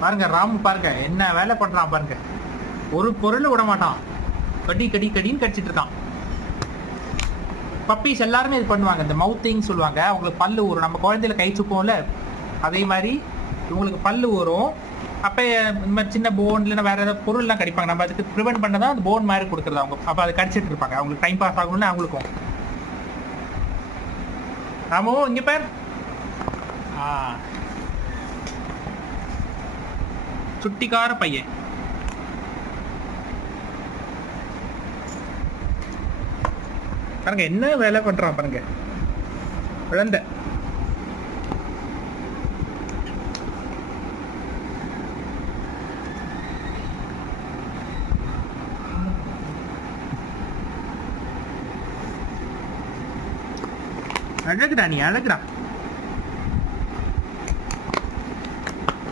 பாருங்க ராமு பாருங்க என்ன வேலை பண்றான் பாருங்க. ஒரு பொருள் விட மாட்டான். கடி கடி கடின்னு கடிச்சிட்டு இருக்கான். பப்பீஸ் எல்லாருமே இது பண்ணுவாங்க. இந்த மவுத்திங் சொல்லுவாங்க. அவங்களுக்கு பல்லு ஊறும். நம்ம குழந்தையில கை சுப்போம்ல, அதே மாதிரி இவங்களுக்கு பல்லு ஊறும். அப்போ இந்த மாதிரி சின்ன போன் இல்லைன்னா வேற ஏதாவது பொருள்லாம் கடிப்பாங்க. நம்ம அதுக்கு ப்ரிவென்ட் பண்ண தான் அந்த போன் மாதிரி கொடுக்குறது அவங்க. அப்போ அதை கடிச்சிட்டு இருப்பாங்க. அவங்களுக்கு டைம் பாஸ் ஆகணும்னு அவங்களுக்கும். ராமு இங்கே பேர் சுட்டிக்கார பையன். பாருங்க என்ன வேலை பண்றான் பாருங்க குழந்தை. அழகுடா நீ அழகுடா.